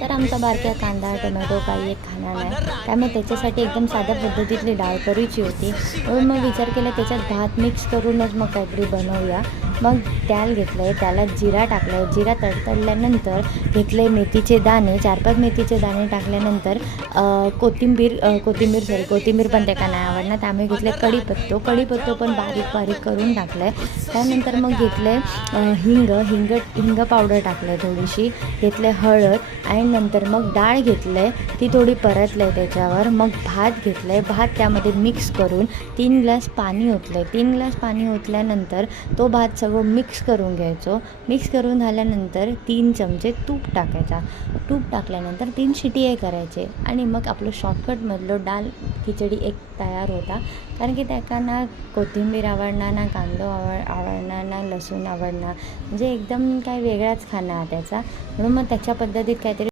तर आमचा बारक्या कांदा टोमॅटो काही एक खाणार नाही, त्यामुळे त्याच्यासाठी एकदम साध्या पद्धतीतली डाळ करायची होती. म्हणून मग विचार केला त्याच्यात भात मिक्स करूनच मग काहीतरी बनवूया. मग तेल घेतलं आहे, त्याला जिरा टाकला आहे. जिरा तडतडल्यानंतर घेतले मेथीचे दाणे, 4-5 मेथीचे दाणे टाकल्यानंतर कोथिंबीर पण त्याला नाही आवडणार, त्यामुळे घेतले कढीपत्तो पण बारीक बारीक करून टाकलं आहे. त्यानंतर मग घेतले हिंग पावडर टाकलं आहे थोडीशी, घेतले हळद आणि नंतर मग डाळ घेतलं आहे, ती थोडी परतलं आहे त्याच्यावर. मग भात घेतलं आहे, भात त्यामध्ये मिक्स करून 3 ग्लास पाणी ओतलं आहे. 3 ग्लास पाणी ओतल्यानंतर तो भात सगळं मिक्स करून घ्यायचो. मिक्स करून झाल्यानंतर 3 चमचे तूप टाकायचा. तूप टाकल्यानंतर 3 शिटी करायचे आणि मग आपलं शॉर्टकटमधलं डाळ खिचडी एक तयार होता. कारण की त्याका ना कोथिंबीर आवडणार, ना कांदा आवडणार, ना लसूण आवडणार, म्हणजे एकदम काय वेगळाच खाना त्याचा. म्हणून मग त्याच्या पद्धतीत काहीतरी